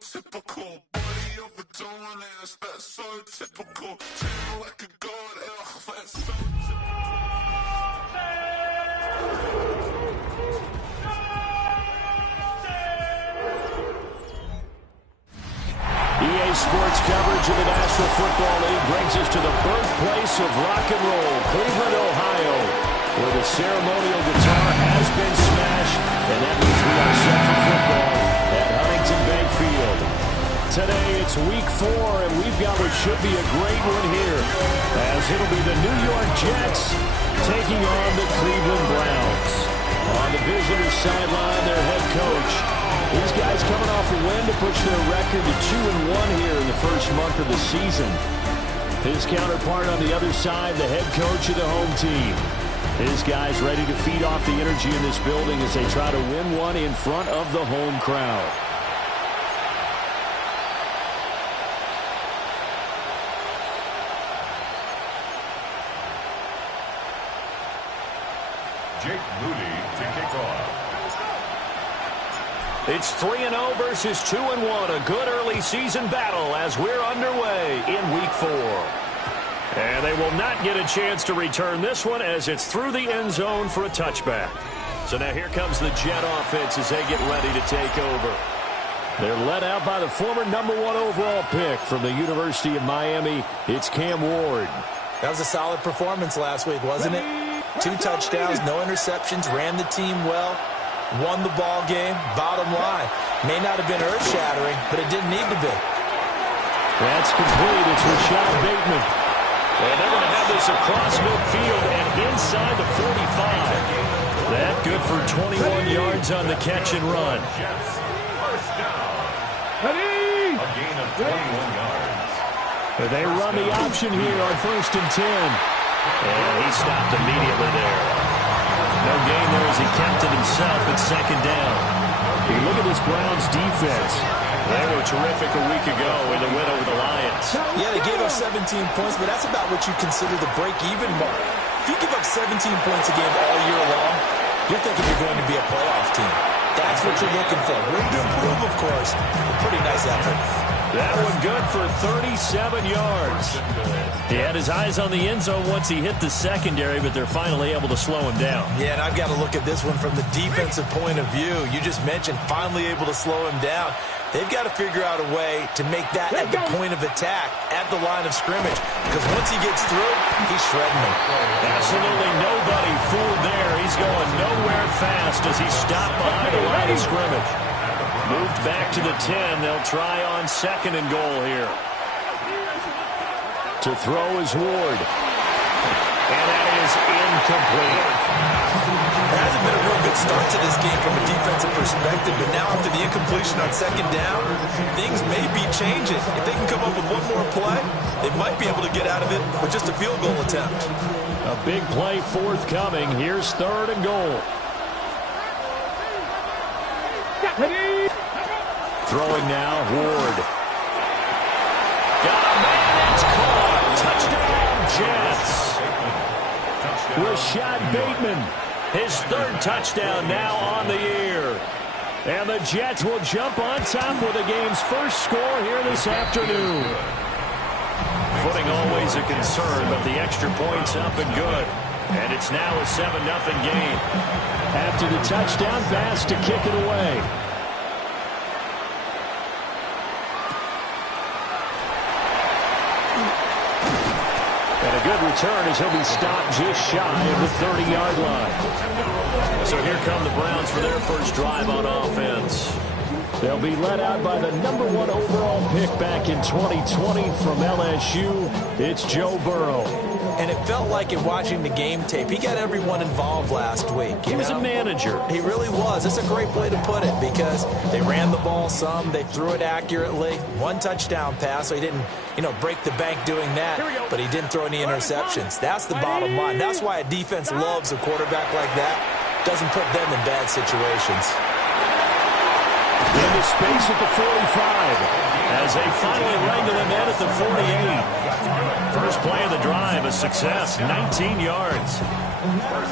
typical. Body of a dominance, that's so typical. Treat like a god, ugh, that's so EA Sports coverage of the National Football League brings us to the birthplace of rock and roll, Cleveland, Ohio, where the ceremonial guitar has been smashed, and that means we are set for football at Huntington Bank Field. Today it's week 4, and we've got what should be a great one here, as it'll be the New York Jets taking on the Cleveland Browns. On the visitor sideline, their head coach. These guys coming off a win to push their record to 2-1 here in the first month of the season. His counterpart on the other side, the head coach of the home team. His guys ready to feed off the energy in this building as they try to win one in front of the home crowd. Jake Moody to kick off. It's 3-0 versus 2-1. A good early season battle as we're underway in week 4. And they will not get a chance to return this one as it's through the end zone for a touchback. So now here comes the Jet offense as they get ready to take over. They're led out by the former #1 overall pick from the University of Miami. It's Cam Ward. That was a solid performance last week, wasn't it? 2 touchdowns, no interceptions, ran the team well. Won the ball game. Bottom line, may not have been earth-shattering, but it didn't need to be. That's complete. It's Rashad Bateman. And they're going to have this across midfield and inside the 45. That good for 21 yards on the catch and run. First down. A gain of 21 yards. They run the option here on 1st and 10. And he stopped immediately there. No gain there as he kept it himself at 2nd down. You look at this Browns defense. They were terrific a week ago in the win over the Lions. Yeah, they gave up 17 points, but that's about what you consider the break-even mark. If you give up 17 points a game all year long, you're thinking you're going to be a playoff team. That's what you're looking for. Room to improve, of course. A pretty nice effort. That one good for 37 yards. He had his eyes on the end zone once he hit the secondary, but they're finally able to slow him down. Yeah, and I've got to look at this one from the defensive point of view. You just mentioned finally able to slow him down. They've got to figure out a way to make that at the point of attack, at the line of scrimmage, because once he gets through, he's shredding them. Absolutely nobody fooled there. He's going nowhere fast as he stopped behind the line of scrimmage. Moved back to the 10. They'll try on 2nd and goal here. To throw is Ward. And that is incomplete. There hasn't been a real good start to this game from a defensive perspective, but now after the incompletion on 2nd down, things may be changing. If they can come up with one more play, they might be able to get out of it with just a field goal attempt. A big play forthcoming. Here's 3rd and goal. Throwing now, Ward. Got a man, it's caught. Touchdown, Jets. Rashad Bateman, his 3rd touchdown now on the year. And the Jets will jump on top with the game's first score here this afternoon. Footing always a concern, but the extra point's up and good. And it's now a 7-0 game. After the touchdown pass to kick it away. And a good return as he'll be stopped just shy of the 30-yard line. So here come the Browns for their first drive on offense. They'll be led out by the #1 overall pick back in 2020 from LSU. It's Joe Burrow. And it felt like in watching the game tape, he got everyone involved last week. He was a manager. He really was. That's a great way to put it because they ran the ball some. They threw it accurately. 1 touchdown pass, so he didn't, break the bank doing that. But he didn't throw any interceptions. That's the bottom line. That's why a defense loves a quarterback like that. Doesn't put them in bad situations. Into space at the 45 as they finally wrangle him in at the 48. First play of the drive, a success, 19 yards.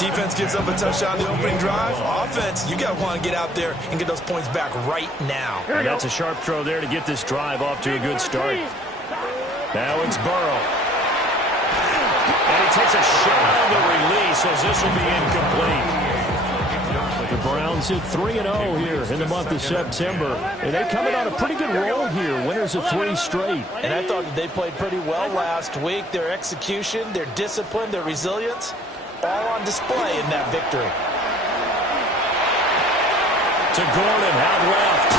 Defense gives up a touchdown the opening drive. Offense, you got to want to get out there and get those points back right now. And that's a sharp throw there to get this drive off to a good start. Now it's Burrow. And he takes a shot on the release as this will be incomplete. The Browns hit 3-0 here in the month of September. And they come in on a pretty good roll here. Winners of 3 straight. And I thought that they played pretty well last week. Their execution, their discipline, their resilience, all on display in that victory. To Gordon, out left.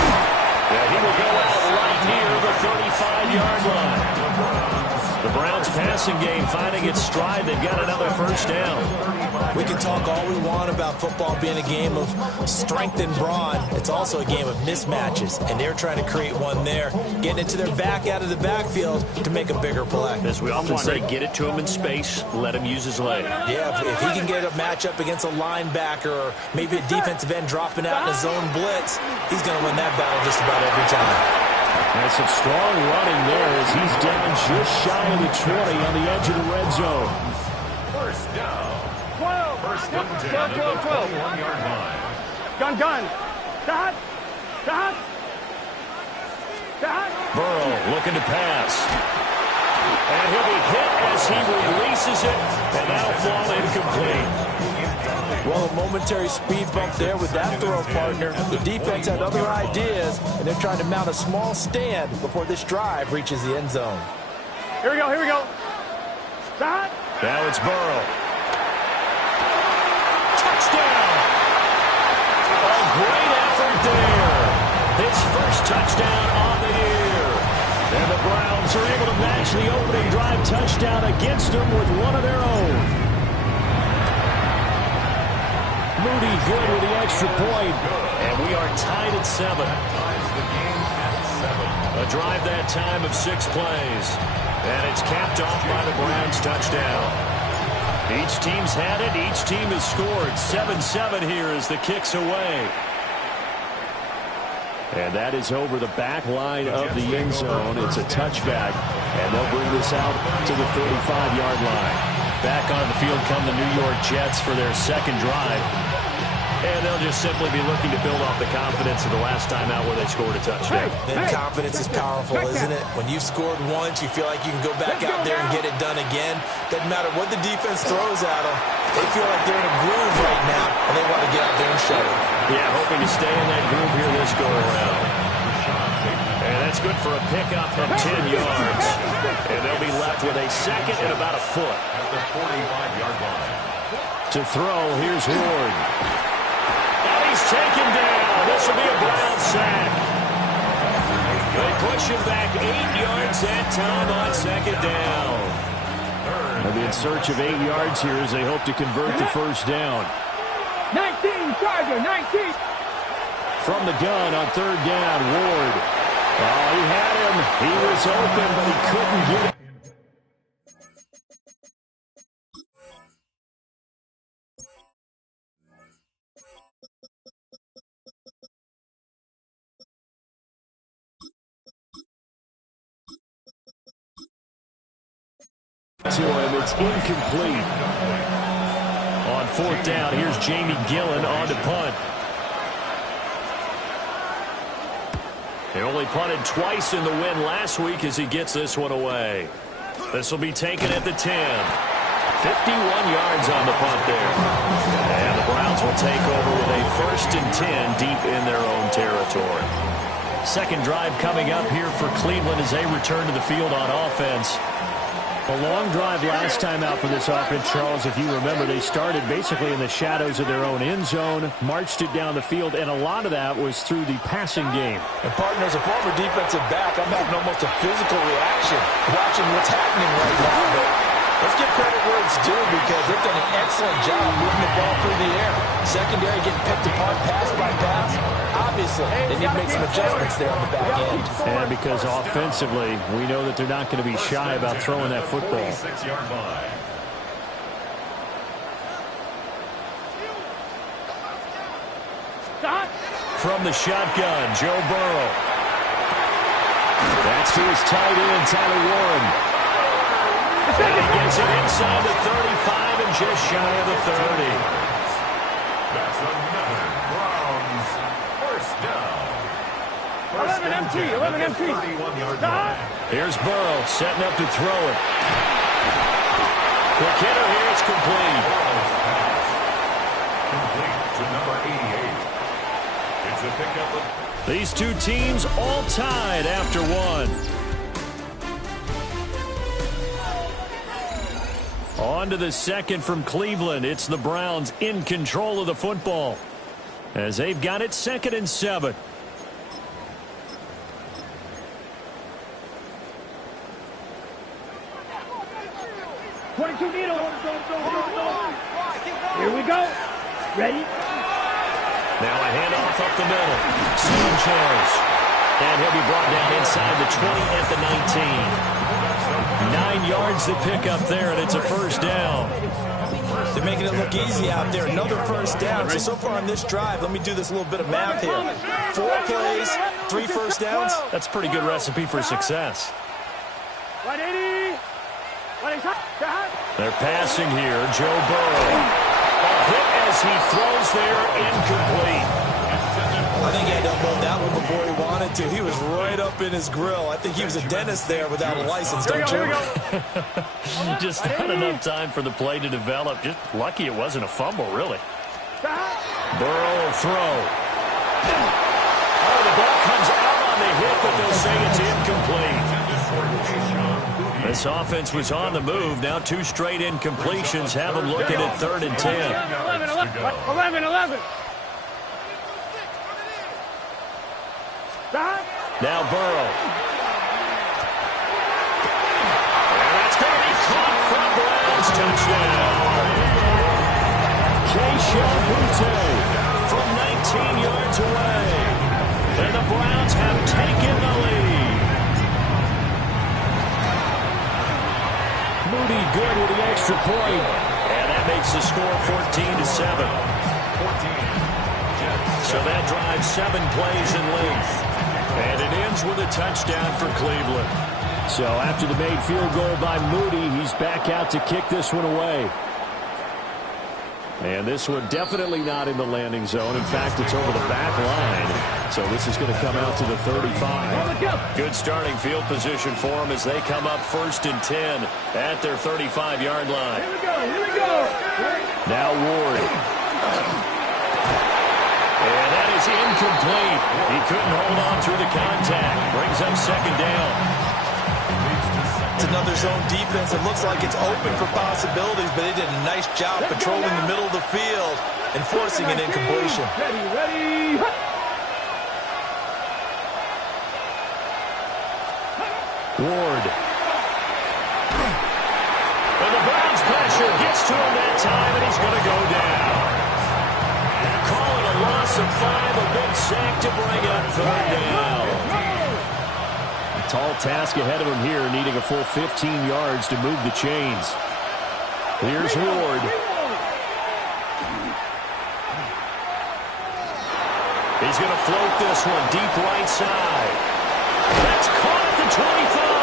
Yeah, he will go out right near the 35-yard line. The Browns passing game finding its stride. They've got another first down. We can talk all we want about football being a game of strength and brawn. It's also a game of mismatches, and they're trying to create one there, getting it to their back out of the backfield to make a bigger play. As we often say, get it to him in space, let him use his leg. Yeah, if he can get a matchup against a linebacker or maybe a defensive end dropping out in a zone blitz, he's going to win that battle just about every time. And some strong running there as he's down just shy of the 20 on the edge of the red zone. First down. 12. First and 10 at the 21-yard line. Gun. Stop. Burrow looking to pass. And he'll be hit as he releases it, and that'll fall incomplete. Well, a momentary speed bump there with that throw partner. The defense had other ideas, and they're trying to mount a small stand before this drive reaches the end zone. Here we go. Stop. Now it's Burrow. Touchdown! A great effort there. His first touchdown on the year. And the Browns are able to match the opening drive touchdown against them with one of their own. Moody good with the extra point. And we are tied at 7. Ties the game at 7. A drive that time of 6 plays. And it's capped off by the Browns touchdown. Each team's had it. Each team has scored. 7-7 here as the kick's away. And that is over the back line of the end zone. It's a touchback. And they'll bring this out to the 35-yard line. Back on the field come the New York Jets for their second drive. And they'll just simply be looking to build off the confidence of the last time out where they scored a touchdown. Then confidence is powerful, isn't it? When you've scored once, you feel like you can go back out there and get it done again. Doesn't matter what the defense throws at them. They feel like they're in a groove right now, and they want to get out there and show it. Yeah, hoping to stay in that groove here this go-around. And that's good for a pickup of 10 yards. And they'll be left with a second and about a foot. At the 45-yard line. To throw, here's Ward. And he's taken down. This will be a Brown sack. They push him back 8 yards that time on second down. They'll be in search of 8 yards here as they hope to convert the first down. 19, Charger, 19. From the gun on third down, Ward. Oh, he had him. He was open, but he couldn't get it. To him, it's incomplete. On fourth down, here's Jamie Gillen on to punt. He only punted twice in the win last week as he gets this one away. This will be taken at the 10. 51 yards on the punt there. And the Browns will take over with a 1st and 10 deep in their own territory. Second drive coming up here for Cleveland as they return to the field on offense. A long drive last time out for this offense, Charles. If you remember, they started basically in the shadows of their own end zone, marched it down the field, and a lot of that was through the passing game. And, partner, as a former defensive back, I'm having almost a physical reaction watching what's happening right now. But let's give credit where it's due because they've done an excellent job moving the ball through the air. Secondary getting picked apart pass by pass. Obviously, they need to make some adjustments there on the back end. And because offensively, we know that they're not going to be shy about throwing that football. 46-yard line. Stop. from the shotgun, Joe Burrow. That's to his tight end, Tyler Warren. And he gets it inside the 35 and just shy of the 30. That's another Browns first down. 11 MT, 11 MT. 31-yard line. Here's Burrow setting up to throw it. Quick hitter here, it's complete. Complete to number 88. It's a pickup of... These two teams all tied after one. On to the second from Cleveland. It's the Browns in control of the football as they've got it 2nd and 7. Here we go. Ready? Now a handoff up the middle. Sanchez. And he'll be brought down inside the 20 at the 19. 9 yards to pick up there, and it's a first down. They're making it look easy out there. Another first down. So far on this drive, let me do this little bit of math here. 4 plays, 3 first downs. That's a pretty good recipe for success. 180. 180. They're passing here. Joe Burrow. A hit as he throws there, incomplete. I think he had to unload that one before he wanted to. He was right up in his grill. I think he was a dentist there without a license, don't you? Here we go. Just not enough time for the play to develop. Just lucky it wasn't a fumble, really. Burrow will throw. Oh, the ball comes out on the hit, but they'll say it's incomplete. This offense was on the move. Now 2 straight incompletions have them looking at 3rd and 10. 11. Now Burrow. And that's going to be caught from Browns. Touchdown. Keishawn Butte from 19 yards away. And the Browns have taken the lead. Moody good with the extra point. And that makes the score 14-7. So that drives 7 plays in length. And it ends with a touchdown for Cleveland. So after the made field goal by Moody, he's back out to kick this one away. And this one definitely not in the landing zone. In fact, it's over the back line. So this is going to come out to the 35. Good starting field position for them as they come up 1st and 10 at their 35-yard line. Here we go. Now Ward. And that is incomplete. He couldn't hold on through the contact. Brings up 2nd down. It's another zone defense. It looks like it's open for possibilities, but they did a nice job patrolling the middle of the field and forcing an incompletion. Ready. Ward. And the Browns pressure gets to him that time, and he's going to go down. Call it a loss of 5, a big sack to bring up 3rd down. A tall task ahead of him here, needing a full 15 yards to move the chains. Here's Ward. He's going to float this one deep right side. That's caught at the 25.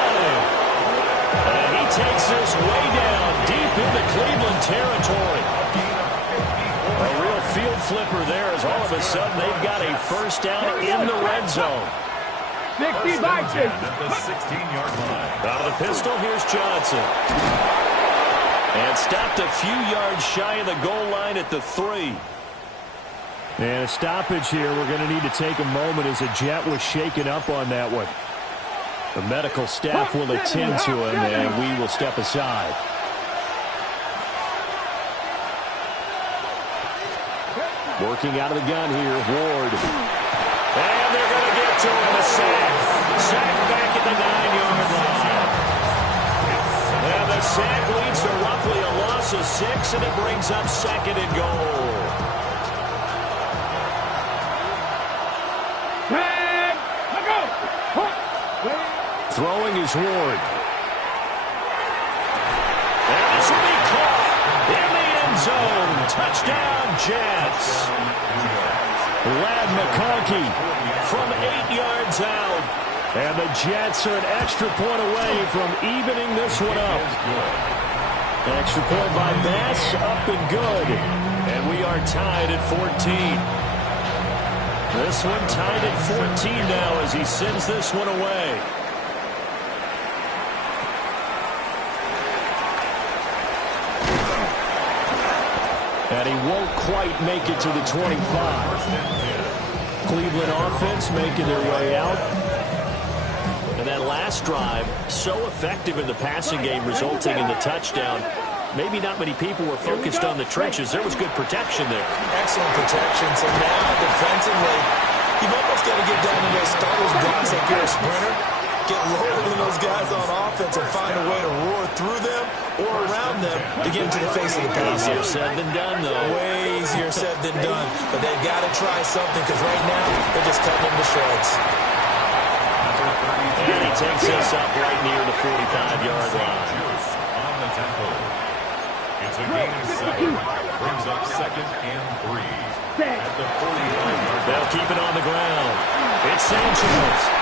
And he takes this way down deep into Cleveland territory. A real field flipper there as all of a sudden they've got a first down in the red zone. 60 by 6. At the 16-yard line. Out of the pistol, here's Johnson. And stopped a few yards shy of the goal line at the 3. And a stoppage here. We're going to need to take a moment as a Jet was shaken up on that one. The medical staff will attend to him, and we will step aside. Working out of the gun here, Ward. And they're going to get to him, a sack. Sack back at the 9-yard line. And the sack leads to roughly a loss of 6, and it brings up 2nd and goal. Throwing is Ward. And this will be caught in the end zone. Touchdown, Jets. Ladd McConkey from 8 yards out. And the Jets are an extra point away from evening this one up. Extra point by Bass, up and good. And we are tied at 14. This one tied at 14 now as he sends this one away. And he won't quite make it to the 25. Cleveland offense making their way out. And that last drive, so effective in the passing game, resulting in the touchdown. Maybe not many people were focused on the trenches. There was good protection there. Excellent protection. So now, defensively, you've almost got to get down to those starters blocks like you're a sprinter. Get lower than those guys on offense and find a way to roar through them or around them to get into the face of the pass. Easier said than done, though. Way easier said than done. But they've got to try something because right now they're just cutting them to shreds. And he takes us up right near the 45-yard line. On the tackle. It's a gain of 7. Brings up 2nd and 3. At the 45-yard line. They'll keep it on the ground. It's Sanchez.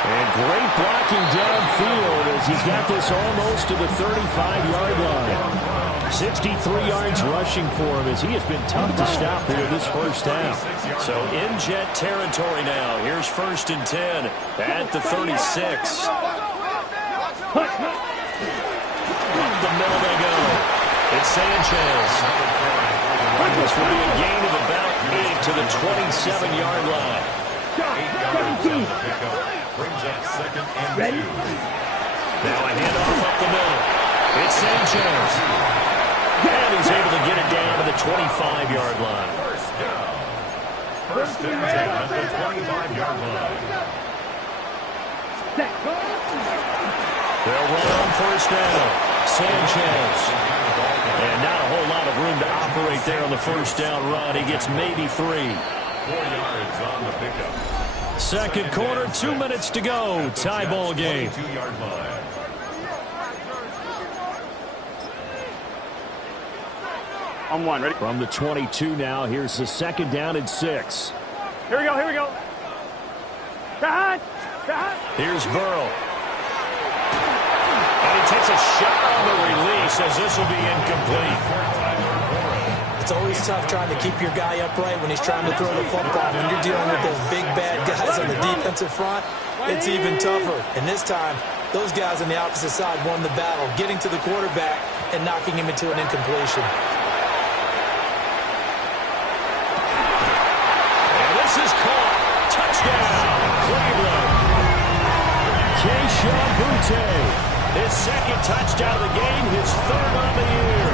And great blocking downfield as he's got this almost to the 35-yard line. 63 yards rushing for him as he has been tough to stop here this first half. So in Jet territory now. Here's 1st and 10 at the 36. Up the middle they go. It's Sanchez. This will be a gain of about 8 to the 27-yard line. 8 yards on the pickup. Brings up 2nd and 2. Now a handoff up the middle. It's Sanchez. And he's able to get it down to the 25-yard line. First down. 1st and 10 at the 25-yard line. They'll run on 1st down. Sanchez. And not a whole lot of room to operate there on the 1st down run. He gets maybe 3. 4 yards on the pickup. Second quarter, 2 minutes to go. Tie ball game. 22-yard line. On 1, ready? From the 22 now, here's the 2nd down and 6. Here we go, here we go. Behind, behind. Here's Burrow. And he takes a shot on the release as this will be incomplete. It's always tough trying to keep your guy upright when he's trying to throw the football. When you're dealing with those big, bad guys on the defensive front, it's even tougher. And this time, those guys on the opposite side won the battle, getting to the quarterback and knocking him into an incompletion. And this is caught. Touchdown, Cleveland. Kayshon Boutte. His 2nd touchdown of the game, his 3rd on the year.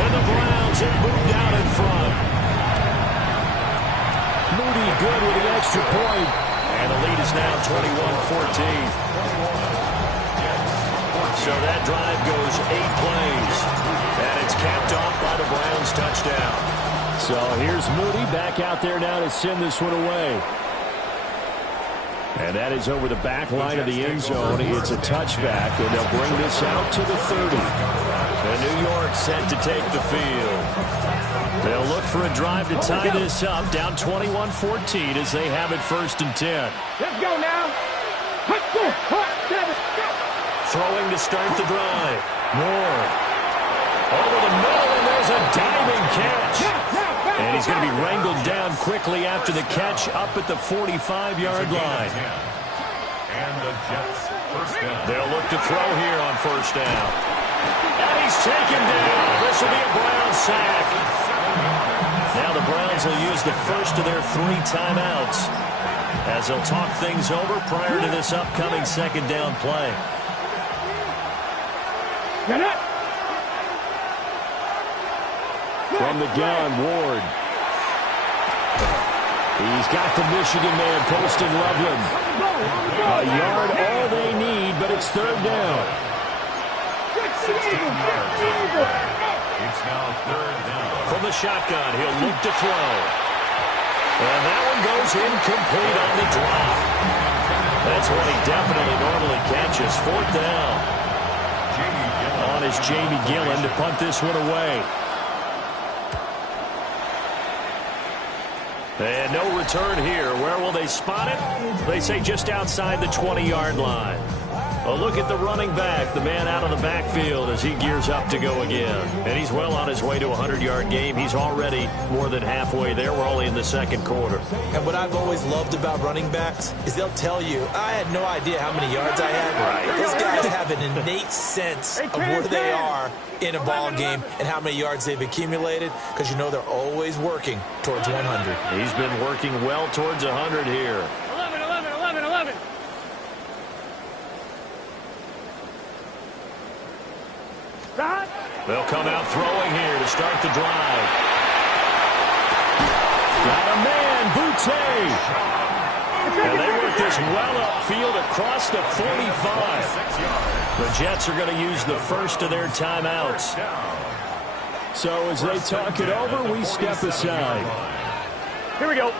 And the Browns have moved out in front. Moody good with the extra point. And the lead is now 21-14. So that drive goes 8 plays. And it's capped off by the Browns touchdown. So here's Moody back out there now to send this one away. And that is over the back line of the end zone. It's a touchback, and they'll bring this out to the 30. And New York set to take the field. They'll look for a drive to tie this up, down 21-14 as they have it 1st and 10. Let's go now. Throwing to start the drive. Moore. Over the middle, and there's a diving catch. And he's going to be wrangled down quickly after the catch up at the 45-yard line. And the Jets, 1st down. They'll look to throw here on 1st down. And he's taken down. This will be a Browns sack. Now the Browns will use the first of their 3 timeouts as they'll talk things over prior to this upcoming 2nd down play. Get it. From the gun, Ward. He's got the Michigan man posting Loveland. A yard all they need, but it's 3rd down. 16 yards. It's now 3rd down. From the shotgun, he'll look to throw. And that one goes incomplete on the drop. That's what he definitely normally catches. 4th down. On is Jamie Gillen to punt this one away. And no return here. Where will they spot it? They say just outside the 20-yard line. A look at the running back, the man out of the backfield as he gears up to go again. And he's well on his way to a 100-yard game. He's already more than halfway there. We're only in the second quarter. And what I've always loved about running backs is they'll tell you, I had no idea how many yards I had. Right. Those guys have an innate sense of where they are in a ball game and how many yards they've accumulated, because you know they're always working towards 100. He's been working well towards 100 here. 11, 11, 11, 11. They'll come out throwing here to start the drive. Got a man, Boutte. And they work this well upfield across the 45. The Jets are going to use the first of their timeouts. So as they talk it over, we step aside. Here we go.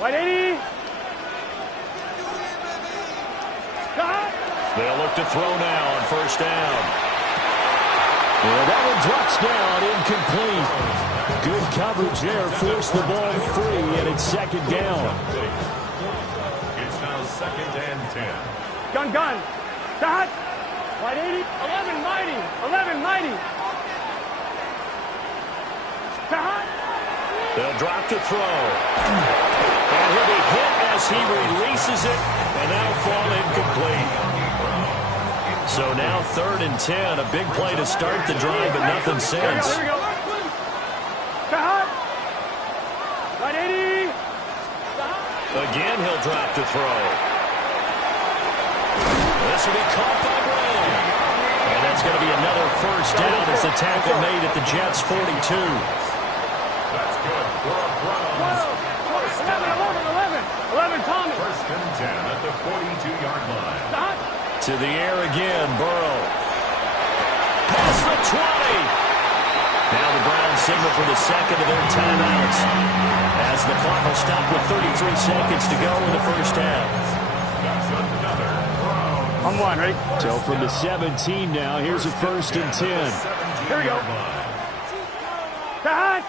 180. They'll look to throw now on first down. Well, that one drops down, incomplete. Good coverage there, forced the ball free, and it's second down. It's now 2nd and 10. Gun. Start. 180. 11, mighty. 11, mighty. Start. They'll drop to throw. And he'll be hit as he releases it, and that'll fall incomplete. So now 3rd and 10, a big play to start the drive, but nothing since. Here we go. Start. 180. Again, he'll drop to throw. This will be caught by Brown. And that's going to be another first down as the tackle made at the Jets' 42. That's good for a Browns. 11, Thomas. 1st and 10 at the 42-yard line. Start. To the air again, Burrow. Past the 20. Now the Browns signal for the second of their timeouts, as the clock will stop with 33 seconds to go in the first half. That's another Browns. On one, ready? So from the 17 now, here's a 1st and 10. Here we go. Start.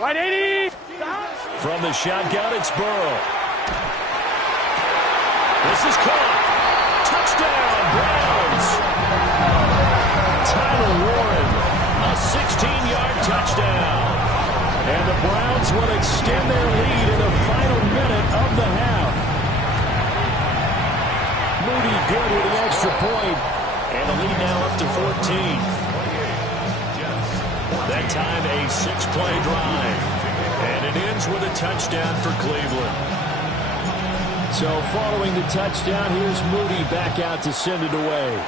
180. Start. From the shotgun, it's Burrow. This is caught. Touchdown, Browns. Tyler Warren, a 16-yard touchdown. And the Browns will extend their lead in the final minute of the half. Moody good with the extra point. And the lead now up to 14. That time a 6-play drive. And it ends with a touchdown for Cleveland. So following the touchdown, here's Moody back out to send it away.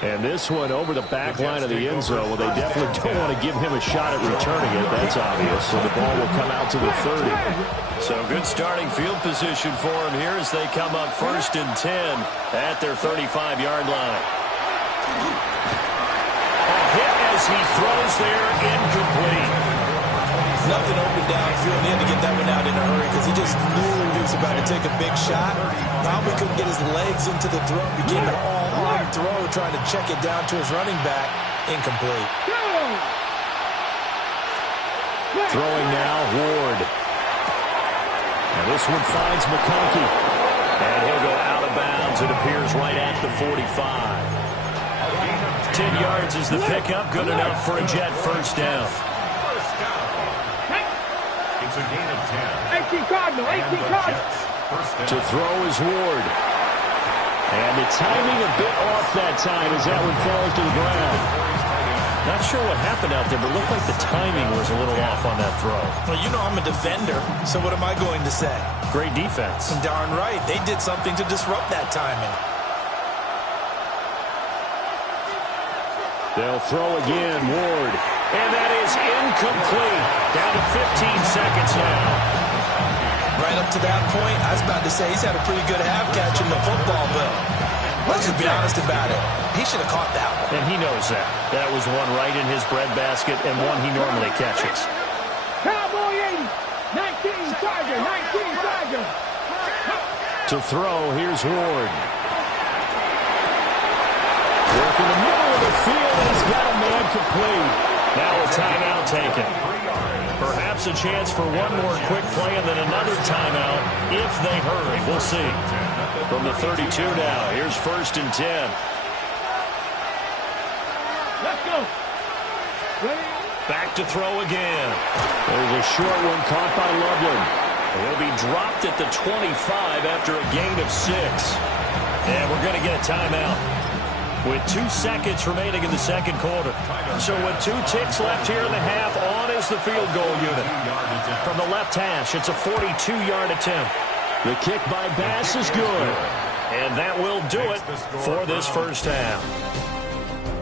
And this one over the back line of the end zone. Well, they definitely don't want to give him a shot at returning it. That's obvious. So the ball will come out to the 30. So good starting field position for him here as they come up 1st and 10 at their 35-yard line. A hit as he throws there, incomplete. Nothing open downfield. He had to get that one out in a hurry because he just knew he was about to take a big shot. Probably couldn't get his legs into the throw. Became an all-arm throw, trying to check it down to his running back. Incomplete. Throwing now, Ward. And this one finds McConkey. And he'll go out of bounds. It appears right at the 45. 10 yards is the pickup. Good enough for a Jet first down. It's a gain of 10. 18 Cardinal. 18 Cardinal. To throw is Ward. And the timing a bit off that time as that one falls to the ground. Not sure what happened out there, but it looked like the timing was a little off on that throw. Well, you know I'm a defender, so what am I going to say? Great defense. Darn right. They did something to disrupt that timing. They'll throw again, Ward. And that is incomplete. Down to 15 seconds now. Right up to that point, I was about to say he's had a pretty good half catching the football, but let's just be honest about it. He should have caught that one. And he knows that. That was one right in his breadbasket and one he normally catches. Cowboy 80. 19 Tiger. 19 Tiger. To throw, here's Ward. Work in the middle of the field, and he's got a man complete. Now a timeout taken. Perhaps a chance for one more quick play and then another timeout if they hurry. We'll see. From the 32 now, here's 1st and 10. Let's go. Ready? Back to throw again. There's a short one caught by Loveland. He'll be dropped at the 25 after a gain of 6. And we're going to get a timeout with 2 seconds remaining in the second quarter. So with 2 ticks left here in the half, on is the field goal unit. From the left hash, it's a 42-yard attempt. The kick by Bass is good. And that will do it for this first half.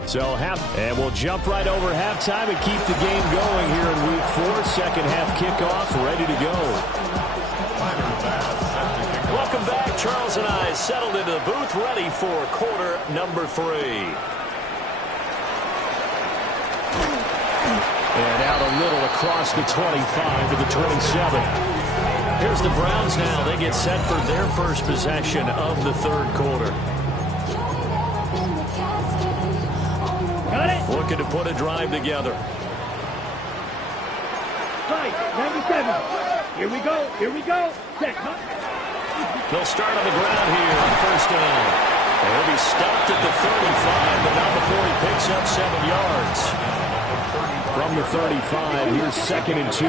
So and we'll jump right over halftime and keep the game going here in week 4. Second half kickoff ready to go. Welcome back. Charles and I settled into the booth ready for quarter number 3. And out a little across the 25 to the 27. Here's the Browns now. They get set for their first possession of the third quarter. Got it. Looking to put a drive together. Right, 97. Here we go. Here we go. Set. They'll start on the ground here on first down. And he'll be stopped at the 35, but not before he picks up 7 yards. From the 35, here's 2nd and 2.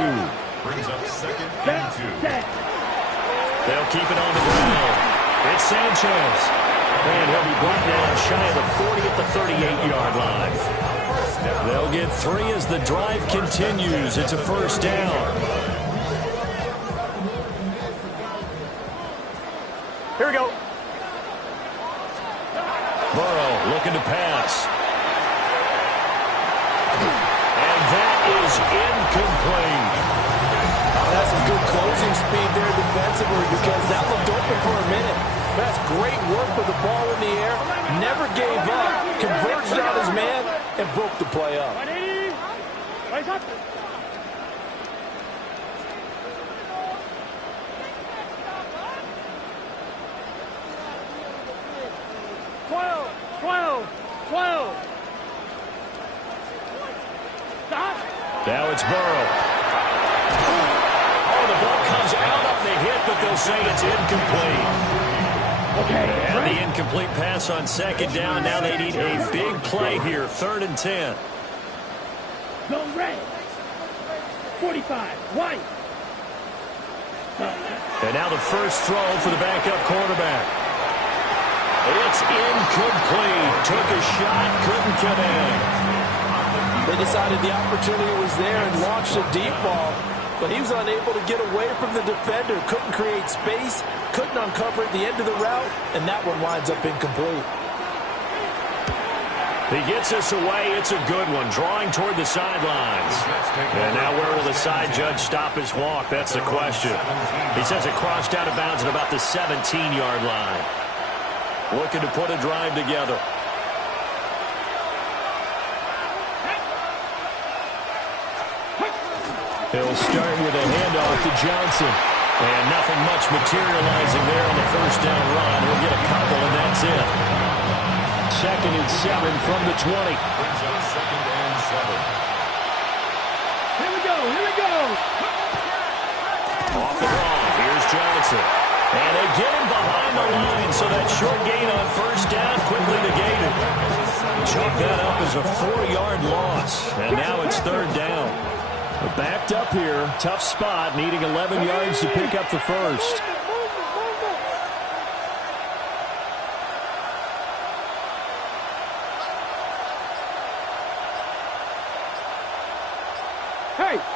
Brings up 2nd and 2. They'll keep it on the ground. It's Sanchez. And he'll be brought down shy of the 40 at the 38-yard line. They'll get 3 as the drive continues. It's a first down. Here we go. Burrow looking to pass. And that is incomplete. That's some good closing speed there defensively because that looked open for a minute. That's great work with the ball in the air. Never gave up. Converged on his man and broke the play up. 180. Rise up. Now it's Burrow. Oh, the ball comes out on the hit, but they'll say it's incomplete. Okay. And the incomplete pass on second down. Now they need a big play here. 3rd and 10. Zone red. 45. White. And now the first throw for the backup quarterback. It's incomplete. Took a shot, couldn't connect. They decided the opportunity was there and launched a deep ball, but he was unable to get away from the defender. Couldn't create space, couldn't uncover at the end of the route, and that one winds up incomplete. He gets us away. It's a good one. Drawing toward the sidelines. And now where will the side judge stop his walk? That's the question. He says it crossed out of bounds at about the 17-yard line. Looking to put a drive together. He'll start with a handoff to Johnson. And nothing much materializing there on the first down run. He'll get a couple, and that's it. 2nd and 7 from the 20. Brings up 2nd and 7. Here we go. Here we go. Off the ball. Here's Johnson. And they get him behind the line, so that short gain on first down quickly negated. Chalk that up as a 4-yard loss. And now it's 3rd down. They're backed up here. Tough spot, needing 11 yards to pick up the first.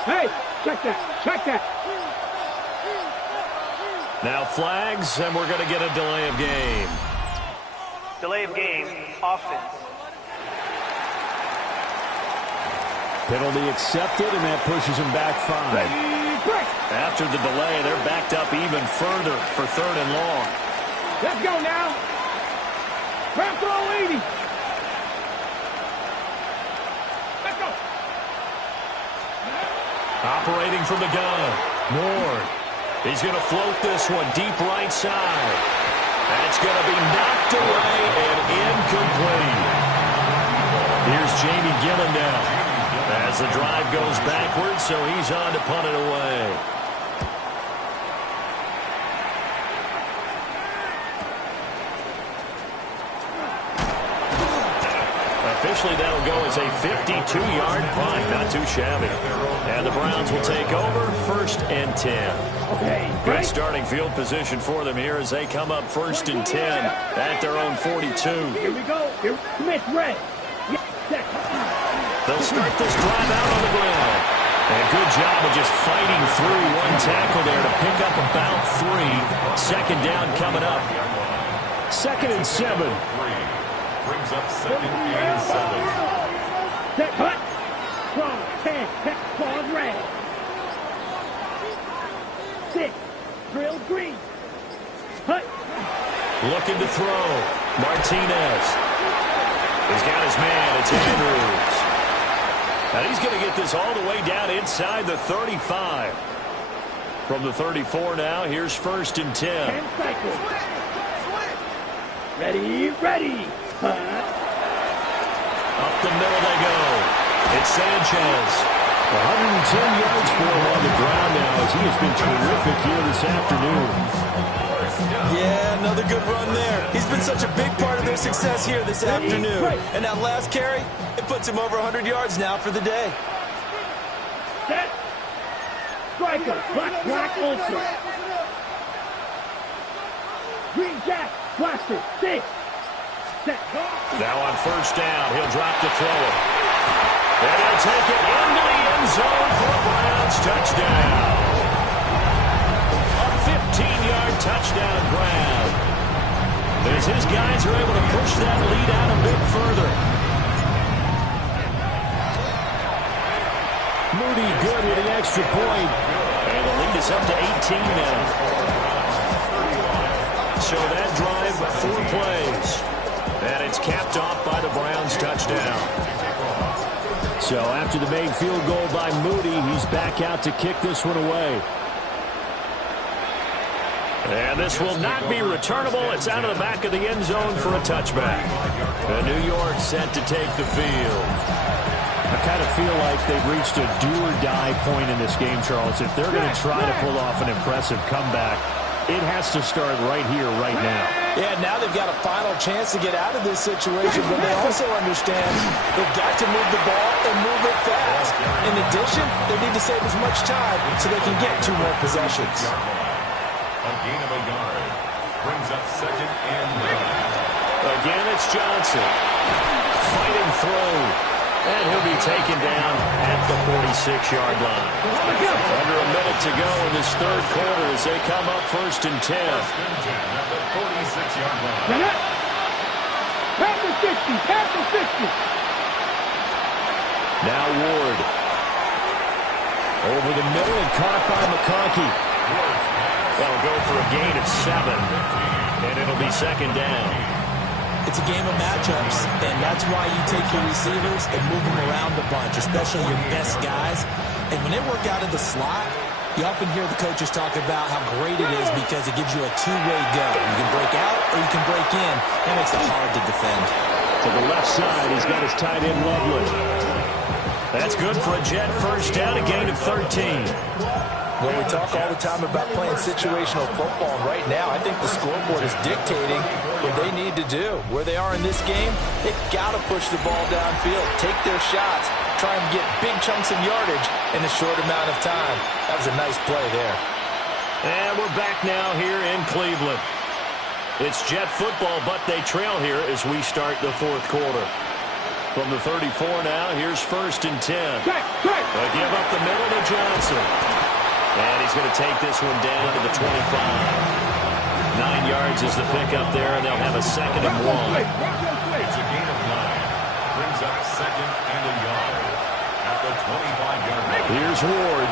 Hey, check that. Now flags, and we're going to get a delay of game. Delay of game, offense. Penalty accepted, and that pushes them back 5. After the delay, they're backed up even further for 3rd and long. Let's go now. Grab throw 80. Let's go. Operating from the gun. Ward. He's going to float this one deep right side. That's going to be knocked away and incomplete. Here's Jamie Gillen now. As the drive goes backwards, so he's on to punt it away. Officially, that'll go as a 52-yard punt. Not too shabby. And the Browns will take over, 1st and 10. Good starting field position for them here as they come up 1st and 10 at their own 42. Here we go. Here, Smith, red. They'll start this drive out on the ground. And good job of just fighting through one tackle there to pick up about 3. 2nd down coming up. 2nd and 7. Brings up 2nd and 7. Set, cut. Strong, 10, pause, red. 6, drill, green. Cut. Looking to throw. Martinez. He's got his man. It's Andrews. And he's going to get this all the way down inside the 35. From the 34 now, here's 1st and 10. 10 cycles. Ready, ready. Up the middle they go. It's Sanchez. 110 yards for him on the ground now as he has been terrific here this afternoon. Yeah, another good run there. He's been such a big part of their success here this afternoon. And that last carry, it puts him over 100 yards now for the day. Set. Striker, black, ultra. Green jack, blaster, 6. Set. Now on 1st down, he'll drop to throw it. And he'll take it into the end zone for a Browns touchdown. A 15-yard touchdown grab. As his guys are able to push that lead out a bit further. Moody good with the extra point. And the lead is up to 18 now. So that drive, 4 plays. And it's capped off by the Browns touchdown. So after the made field goal by Moody, he's back out to kick this one away. And this will not be returnable. It's out of the back of the end zone for a touchback. And New York set to take the field. I kind of feel like they've reached a do-or-die point in this game, Charles. If they're going to try to pull off an impressive comeback, it has to start right here, right now. Yeah, now they've got a final chance to get out of this situation, but they also understand they've got to move the ball and move it fast. In addition, they need to save as much time so they can get 2 more possessions. A gain of a yard. Brings up 2nd and 9. Again, it's Johnson. Fighting through. And he'll be taken down at the 46-yard line. Under a minute to go in this 3rd quarter as they come up 1st and 10. 1st and 10 at the 46-yard line. Panther 50, Panther 50. Now Ward. Over the middle and caught by McConkey. That'll go for a gain of 7. And it'll be 2nd down. It's a game of matchups, and that's why you take your receivers and move them around a bunch, especially your best guys. And when they work out of the slot, you often hear the coaches talk about how great it is because it gives you a 2-way go. You can break out or you can break in. That makes it hard to defend. To the left side, he's got his tight end, Lovely. That's good for a Jet 1st down, a gain of 13. Well, we talk all the time about playing situational football, and right now I think the scoreboard is dictating what they need to do. Where they are in this game, they've got to push the ball downfield, take their shots, try and get big chunks of yardage in a short amount of time. That was a nice play there. And we're back now here in Cleveland. It's Jet football, but they trail here as we start the 4th quarter. From the 34 now, here's 1st and 10. They give up the middle to Johnson. And he's going to take this one down to the 25. 9 yards is the pickup there, and they'll have a 2nd and 1. It's a gain of 9. Brings up 2nd and a yard at the 25-yard line. Here's Ward.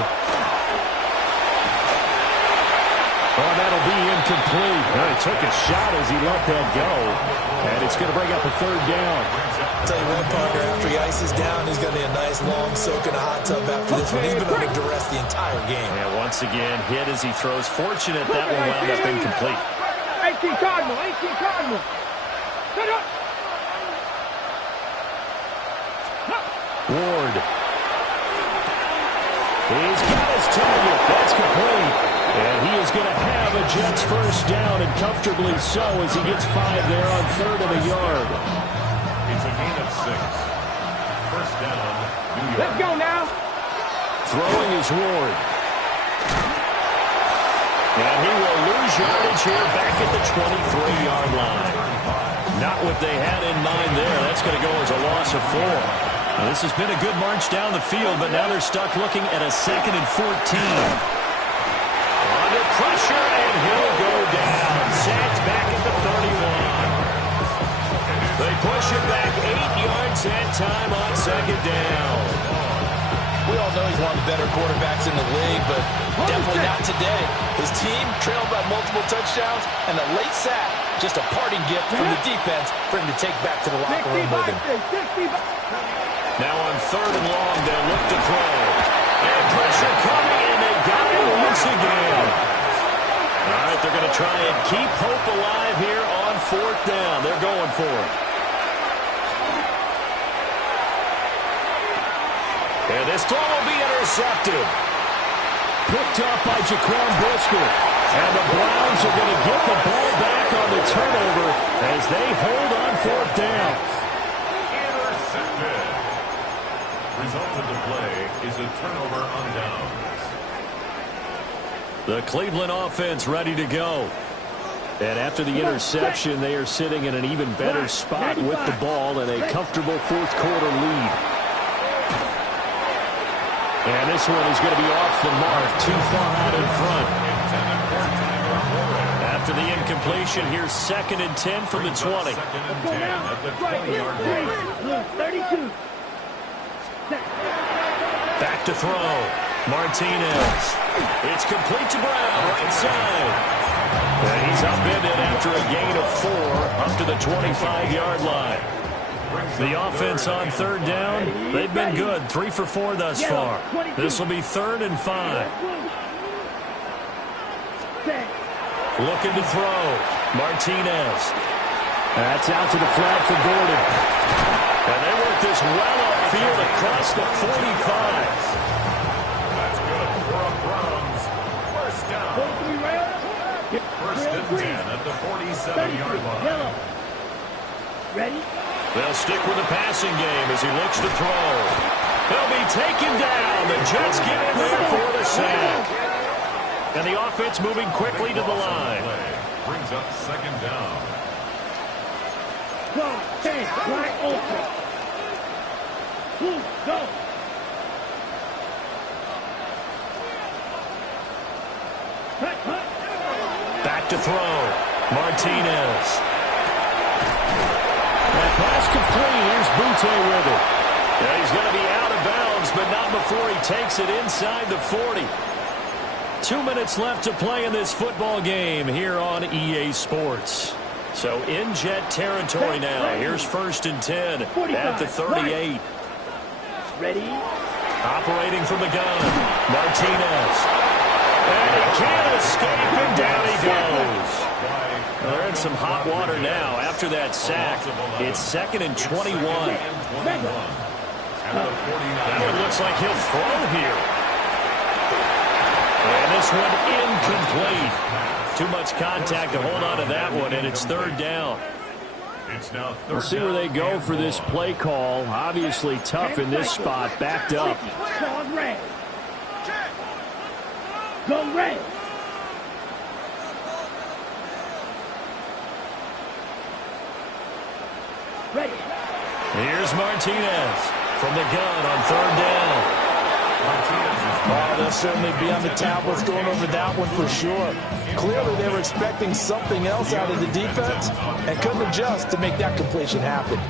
Oh, that'll be incomplete. He took a shot as he let that go. And it's going to bring up a 3rd down. I'll tell you what, partner, after he ices down, he's going to be a nice long soak in a hot tub after this one. He's been under duress the entire game. Yeah, once again, hit as he throws. Fortunate that one wound up incomplete. 18 Cardinal, 18 Cardinal. Set up. Ward target. That's complete. And he is going to have a Jets first down, and comfortably so as he gets 5 there on 3rd and a yard. It's a gain of 6. First down, New York. Let's go now. Throwing is Ward. And he will lose yardage here back at the 23-yard line. Not what they had in mind there. That's going to go as a loss of 4. Now, this has been a good march down the field, but now they're stuck looking at a 2nd and 14. Under pressure, and he'll go down. Sacked back at the 31. They push it back 8 yards that time on 2nd down. We all know he's one of the better quarterbacks in the league, but definitely not today. His team trailed by multiple touchdowns, and the late sack, just a parting gift from the defense for him to take back to the locker room with him. Now on 3rd and long, they'll look to throw. And pressure coming, and they got it once again. All right, they're going to try and keep hope alive here on 4th down. They're going for it. And this throw will be intercepted. Picked up by Jaquan Brisker. And the Browns are going to get the ball back on the turnover as they hold on 4th down. Intercepted. Result of the play is a turnover on downs. The Cleveland offense ready to go. And after the interception, they are sitting in an even better spot with the ball and a comfortable 4th quarter lead. And this one is going to be off the mark, too far out in front. After the incompletion, here's 2nd and 10 from the 20. 2nd and 10 at the 20-yard line. 32. Back to throw. Martinez. It's complete to Brown, right side. And he's upended after a gain of 4 up to the 25-yard line. The offense on 3rd down, they've been good. 3 for 4 thus far. This will be 3rd and 5. Looking to throw. Martinez. That's out to the flat for Gordon. And they work this well upfield across the 45. That's good for a Browns. First down. First and 10 at the 47-yard line. Ready? They'll stick with the passing game as he looks to throw. They'll be taken down. The Jets get in there for the sack. And the offense moving quickly to the line. Brings up 2nd down. Go, stand, wide open. Move, go. Back to throw. Martinez. That pass complete. Here's Boutte with it. Yeah, he's going to be out of bounds, but not before he takes it inside the 40. 2 minutes left to play in this football game here on EA Sports. So in Jet territory now. Here's 1st and 10 at the 38. Ready? Operating from the gun. Martinez. And he can't escape, and down he goes. They're in some hot water now after that sack. It's 2nd and 21. It looks like he'll throw here. And this one incomplete. Too much contact to hold on to that one, and it's 3rd down. It's now 3rd We'll see where they go for this play call. Obviously tough in this spot, backed up. Go red. Go red. Ready. Here's Martinez from the gun on 3rd down. Oh, they'll certainly be on the tablets going over that one for sure. Clearly, they were expecting something else out of the defense and couldn't adjust to make that completion happen.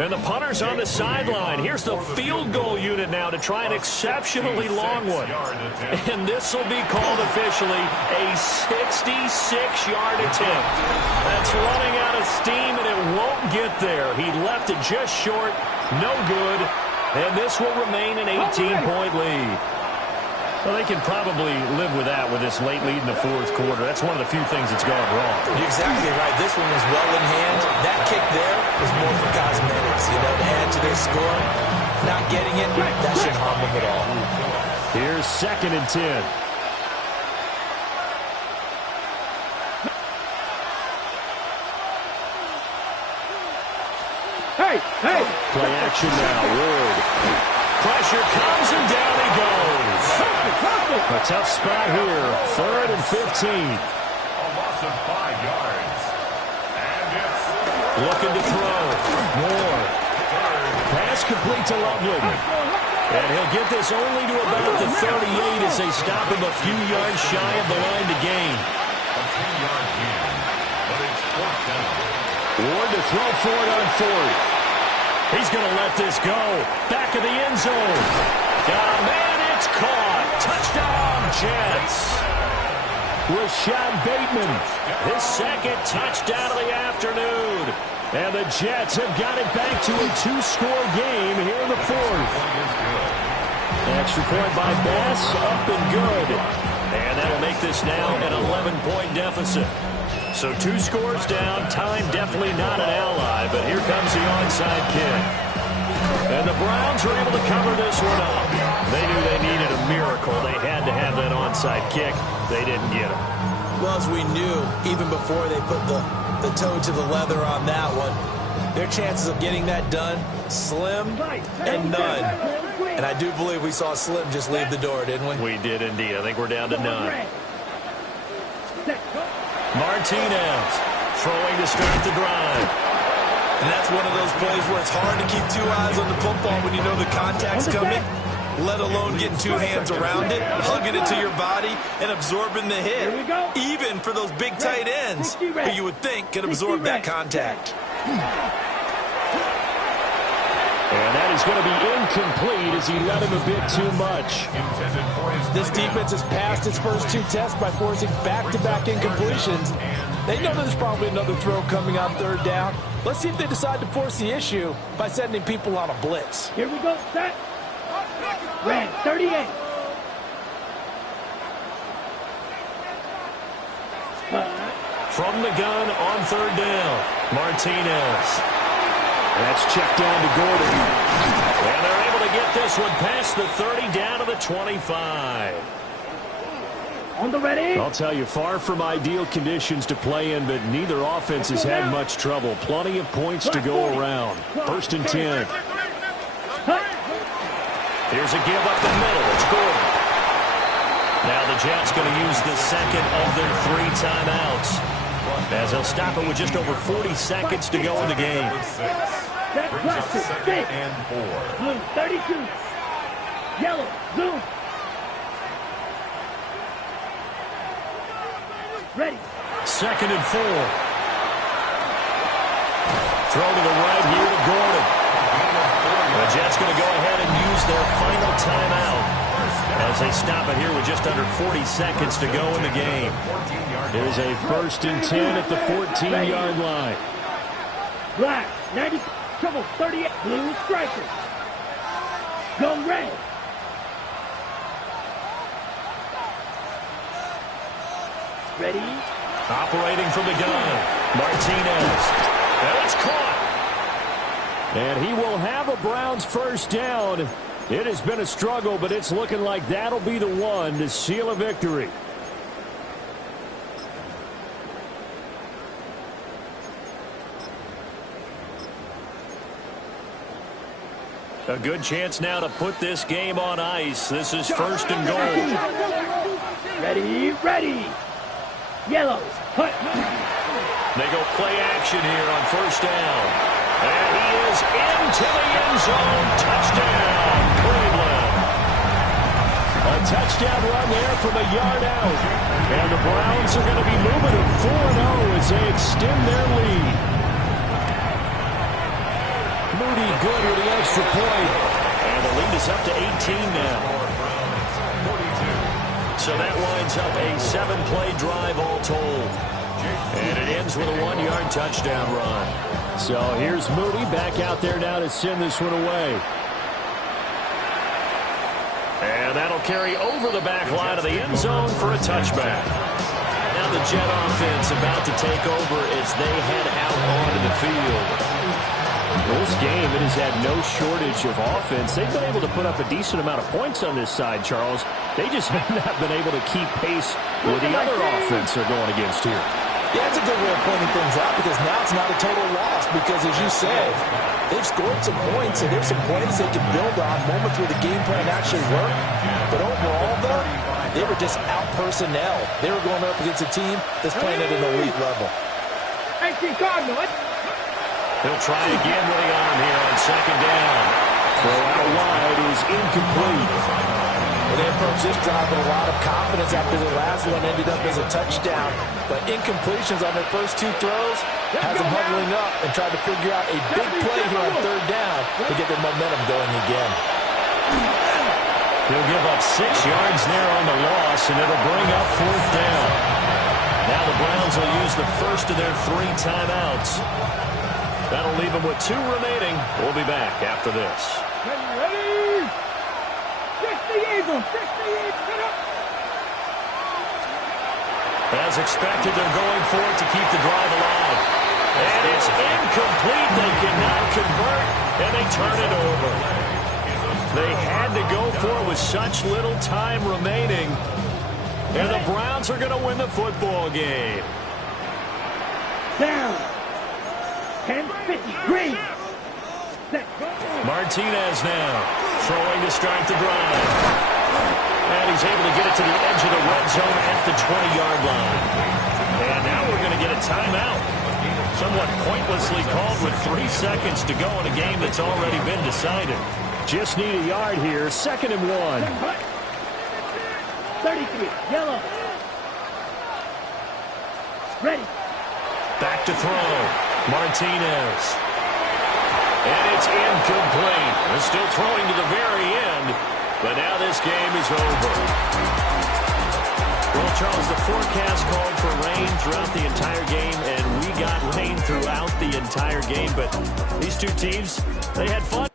And the punter's on the sideline. Here's the field goal unit now to try an exceptionally long one. And this will be called officially a 66-yard attempt. That's running out of steam, and it won't get there. He left it just short. No good. And this will remain an 18-point lead. Well, they can probably live with that with this late lead in the 4th quarter. That's one of the few things that's gone wrong. You're exactly right. This one was well in hand. That kick there was more for cosmetics, to add to their score. Not getting it, that shouldn't harm them at all. Here's 2nd and 10. Hey! Play action now. Ward. Pressure comes and down he goes. A tough spot here. 3rd and 15. A loss of 5 yards. And it's Looking to throw. Moore. Pass complete to Loveland. And he'll get this only to about the 38 as they stop him a few yards shy of the line to gain. a 2-yard gain. But it's 4th down. Ward to throw for it on 4th. He's going to let this go. Back of the end zone. Oh, man, it's caught. Touchdown, Jets. Rashad Bateman, his 2nd touchdown of the afternoon. And the Jets have got it back to a 2-score game here in the 4th. Extra point by Bass, up and good. And that'll make this now an 11-point deficit. So 2 scores down, time definitely not an ally, but here comes the onside kick. And the Browns were able to cover this one up. They knew they needed a miracle. They had to have that onside kick. They didn't get it. Well, as we knew, even before they put the toe to the leather on that one, their chances of getting that done, slim and none. And I do believe we saw Slim just leave the door, didn't we? We did indeed. I think we're down to none. Martinez throwing to start the drive. And that's one of those plays where it's hard to keep 2 eyes on the football when you know the contact's coming, let alone getting 2 hands around it, hugging it to your body, and absorbing the hit. Even for those big tight ends who you would think could absorb that contact. And that is going to be incomplete as he let him a bit too much. This defense has passed its first 2 tests by forcing back-to-back incompletions. They know there's probably another throw coming on 3rd down. Let's see if they decide to force the issue by sending people on a blitz. Here we go, set. Red, 38. From the gun on 3rd down, Martinez. That's checked down to Gordon. And they're able to get this one past the 30 down to the 25. On the ready. I'll tell you, far from ideal conditions to play in, but neither offense has had much trouble. Plenty of points to go around. 1st and 10. Here's a give up the middle. It's Gordon. Now the Jets going to use the 2nd of their 3 timeouts, as they'll stop it with just over 40 seconds to go in the game. That cluster, 6 and 4. Blue, 32. Yellow, zoom. Ready. 2nd and 4. Throw to the right here to Gordon. The Jets going to go ahead and use their final timeout as they stop it here with just under 40 seconds to go in the game. There's a 1st and 10 at the 14-yard line. Black, 90, trouble, 38. Blue striker. Go red. Ready. Operating from the gun, Martinez. And it's caught. And he will have a Browns 1st down. It has been a struggle, but it's looking like that'll be the one to seal a victory. A good chance now to put this game on ice. This is 1st and goal. Ready, ready. Yellow, hut. They go play action here on 1st down. And he is into the end zone. Touchdown, Cleveland. A touchdown run there from a yard out. And the Browns are going to be moving to 4-0 as they extend their lead. Moody good with the extra point. And the lead is up to 18 now. So that winds up a 7-play drive all told. And it ends with a 1-yard touchdown run. So here's Moody back out there now to send this one away. And that'll carry over the back line of the end zone for a touchback. Now the Jet offense about to take over as they head out onto the field. Well, this game, it has had no shortage of offense. They've been able to put up a decent amount of points on this side, Charles. They just have not been able to keep pace with the other offense they're going against here. Yeah, that's a good way of pointing things out because now it's not a total loss because, as you said, they've scored some points and there's some plays they can build on, moments where the game plan actually worked. But overall, though, they were just out personnel. They were going up against a team that's playing at an elite level. He'll try again with the arm here on second down. Throw out wide is incomplete. Well, they approached this drive with a lot of confidence after the last one ended up as a touchdown. But incompletions on their first two throws has them huddling up and trying to figure out a big play here on third down to get their momentum going again. He'll give up 6 yards there on the loss, and it'll bring up fourth down. Now the Browns will use the first of their 3 timeouts. That'll leave them with 2 remaining. We'll be back after this. Ready? 60 Eagles, 60 Eagles. As expected, they're going for it to keep the drive alive. And it's incomplete. They cannot convert, and they turn it over. They had to go for it with such little time remaining. And the Browns are going to win the football game. Down. 10-50. Green. Martinez now throwing to start the drive. And he's able to get it to the edge of the red zone at the 20-yard line. And now we're going to get a timeout. Somewhat pointlessly called with 3 seconds to go in a game that's already been decided. Just need a yard here. 2nd and 1. 33. Yellow. Ready. Back to throw. Martinez. And it's incomplete. They're still throwing to the very end. But now this game is over. Well, Charles, the forecast called for rain throughout the entire game, and we got rain throughout the entire game. But these two teams, they had fun.